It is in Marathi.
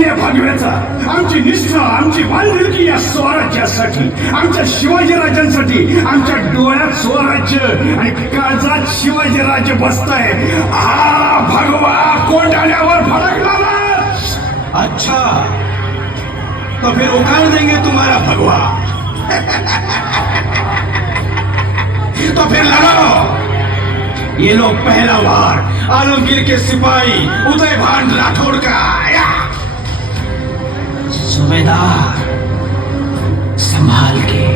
अभिमान या भगव्याचा, आमची निष्ठा, आमची बांधिलकी या स्वराज्यासाठी, आमच्या शिवाजीराजांसाठी. आमच्या डोळ्यात स्वराज्य आणि काळजात शिवाजीराजे बसताय. भगवा कोंडाण्यावर फडकला ना. अच्छा, तो फिर उखाड़ देंगे तुम्हारा भगवा. तो फिर लड़ो. ये लो पहला वार आलमगीर के सिपाही उदय भान राठौड़ का. सूबेदार, संभाल के.